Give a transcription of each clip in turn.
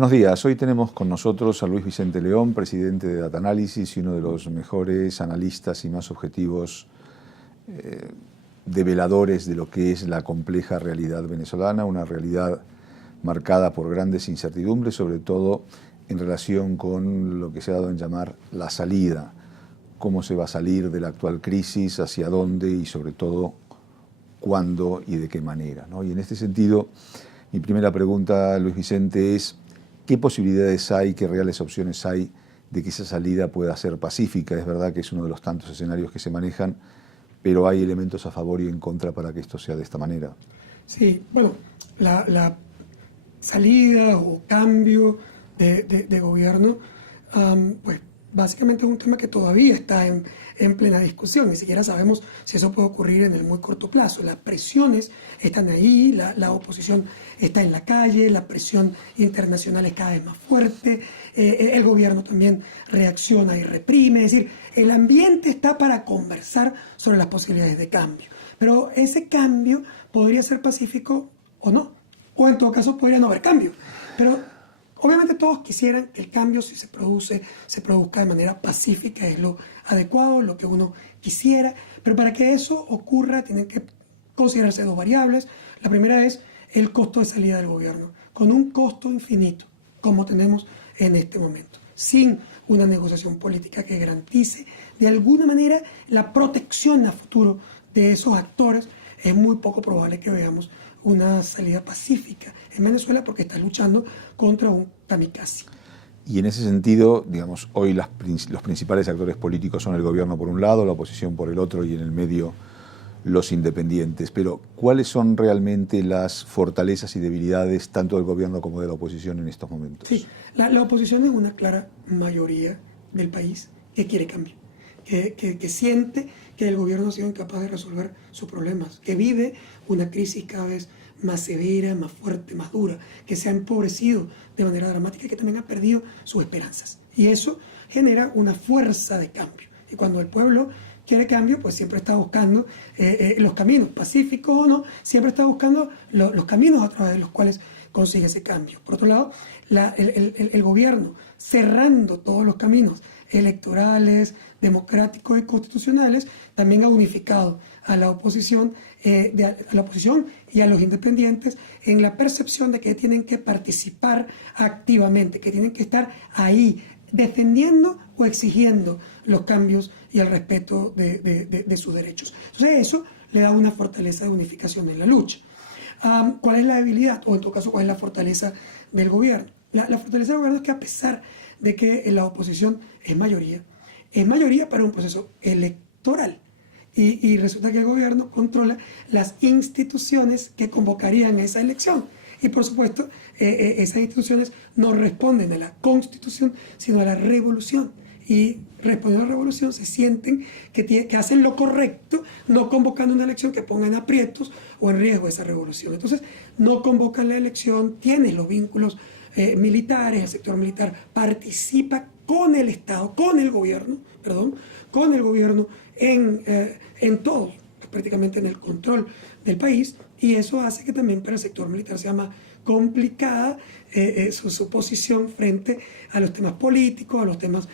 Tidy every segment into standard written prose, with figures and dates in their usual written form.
Buenos días, hoy tenemos con nosotros a Luis Vicente León, presidente de Data Analysis y uno de los mejores analistas y más objetivos develadores de lo que es la compleja realidad venezolana, una realidad marcada por grandes incertidumbres, sobre todo en relación con lo que se ha dado en llamar la salida, cómo se va a salir de la actual crisis, hacia dónde y sobre todo cuándo y de qué manera, ¿no? Y en este sentido, mi primera pregunta, Luis Vicente, es ¿qué posibilidades hay, qué reales opciones hay de que esa salida pueda ser pacífica? Es verdad que es uno de los tantos escenarios que se manejan, pero hay elementos a favor y en contra para que esto sea de esta manera. Sí, bueno, la salida o cambio de gobierno, pues básicamente es un tema que todavía está en plena discusión. Ni siquiera sabemos si eso puede ocurrir en el muy corto plazo. Las presiones están ahí, la oposición está en la calle, la presión internacional es cada vez más fuerte, el gobierno también reacciona y reprime. Es decir, el ambiente está para conversar sobre las posibilidades de cambio. Pero ese cambio podría ser pacífico o no, o en todo caso podría no haber cambio. Pero obviamente todos quisieran que el cambio, si se produzca de manera pacífica, es lo adecuado, lo que uno quisiera, pero para que eso ocurra tienen que considerarse dos variables. La primera es el costo de salida del gobierno, con un costo infinito, como tenemos en este momento, sin una negociación política que garantice de alguna manera la protección a futuro de esos actores. Es muy poco probable que veamos una salida pacífica en Venezuela porque está luchando contra un kamikaze. Y en ese sentido, digamos, hoy los principales actores políticos son el gobierno por un lado, la oposición por el otro y en el medio los independientes. Pero, ¿cuáles son realmente las fortalezas y debilidades tanto del gobierno como de la oposición en estos momentos? Sí, la oposición es una clara mayoría del país que quiere cambio, que siente que el gobierno ha sido incapaz de resolver sus problemas, que vive una crisis cada vez más severa, más fuerte, más dura, que se ha empobrecido de manera dramática y que también ha perdido sus esperanzas. Y eso genera una fuerza de cambio. Y cuando el pueblo quiere cambio, pues siempre está buscando los caminos, pacíficos o no, siempre está buscando los caminos a través de los cuales consigue ese cambio. Por otro lado, el gobierno cerrando todos los caminos electorales, democráticos y constitucionales, también ha unificado a la oposición y a los independientes en la percepción de que tienen que participar activamente, que tienen que estar ahí defendiendo o exigiendo los cambios y el respeto de sus derechos. Entonces eso le da una fortaleza de unificación en la lucha. ¿Cuál es la debilidad? O en todo caso, ¿cuál es la fortaleza del gobierno? La fortaleza del gobierno es que a pesar de que la oposición es mayoría para un proceso electoral. Y resulta que el gobierno controla las instituciones que convocarían esa elección. Y por supuesto, esas instituciones no responden a la Constitución, sino a la revolución. Y respondiendo a la revolución se sienten que hacen lo correcto, no convocando una elección que ponga en aprietos o en riesgo esa revolución. Entonces, no convocan la elección, tienen los vínculos militares, el sector militar participa con el Estado, con el gobierno en todo, prácticamente en el control del país, y eso hace que también para el sector militar sea más complicada su posición frente a los temas políticos, a los temas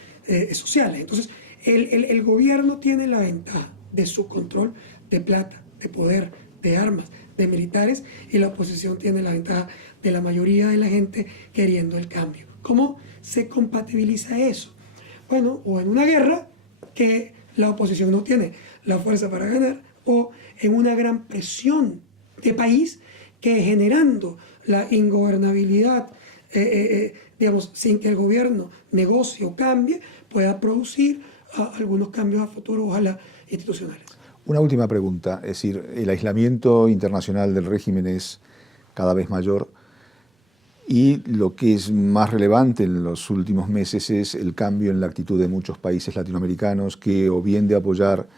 sociales. Entonces, el gobierno tiene la ventaja de su control de plata, de poder, de armas, de militares, y la oposición tiene la ventaja de la mayoría de la gente queriendo el cambio. ¿Cómo se compatibiliza eso? Bueno, o en una guerra que la oposición no tiene la fuerza para ganar, o en una gran presión de país que generando la ingobernabilidad, digamos, sin que el gobierno negocie o cambie, pueda producir algunos cambios a futuro, ojalá institucionales. Una última pregunta, es decir, el aislamiento internacional del régimen es cada vez mayor y lo que es más relevante en los últimos meses es el cambio en la actitud de muchos países latinoamericanos que o bien de apoyar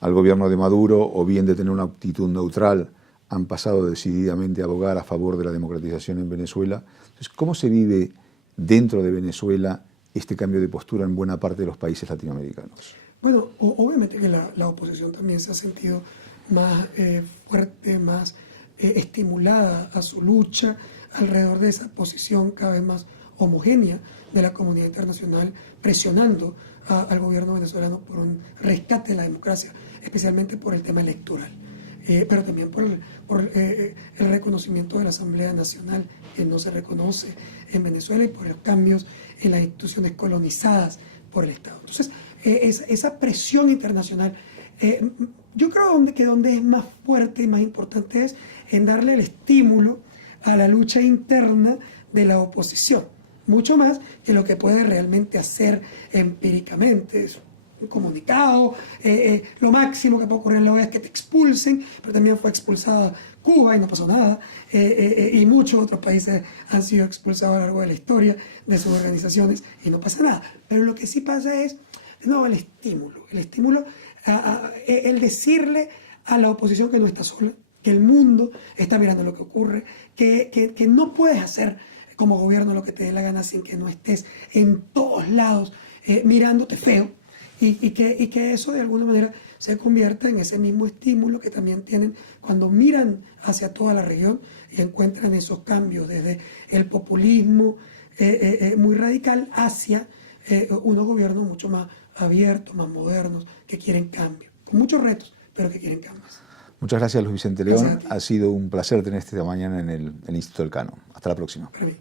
al gobierno de Maduro o bien de tener una actitud neutral han pasado decididamente a abogar a favor de la democratización en Venezuela. Entonces, ¿cómo se vive dentro de Venezuela este cambio de postura en buena parte de los países latinoamericanos? Bueno, obviamente que la oposición también se ha sentido más fuerte, más estimulada a su lucha alrededor de esa posición cada vez más homogénea de la comunidad internacional presionando al gobierno venezolano por un rescate de la democracia, especialmente por el tema electoral, pero también por el reconocimiento de la Asamblea Nacional, que no se reconoce en Venezuela, y por los cambios en las instituciones colonizadas por el Estado. Entonces, esa presión internacional, yo creo que donde es más fuerte y más importante es en darle el estímulo a la lucha interna de la oposición, mucho más que lo que puede realmente hacer empíricamente. Es un comunicado, lo máximo que puede ocurrir en la OEA es que te expulsen, pero también fue expulsada Cuba y no pasó nada, y muchos otros países han sido expulsados a lo largo de la historia de sus organizaciones y no pasa nada. Pero lo que sí pasa es, no, el estímulo, el decirle a la oposición que no está sola, que el mundo está mirando lo que ocurre, que no puedes hacer como gobierno lo que te dé la gana sin que no estés en todos lados mirándote feo, y que eso de alguna manera se convierta en ese mismo estímulo que también tienen cuando miran hacia toda la región y encuentran esos cambios desde el populismo muy radical hacia unos gobiernos mucho más abiertos, más modernos, que quieren cambio, con muchos retos, pero que quieren cambios. Muchas gracias, Luis Vicente León. Ha sido un placer tener esta mañana en el Instituto Elcano. Hasta la próxima. Para mí.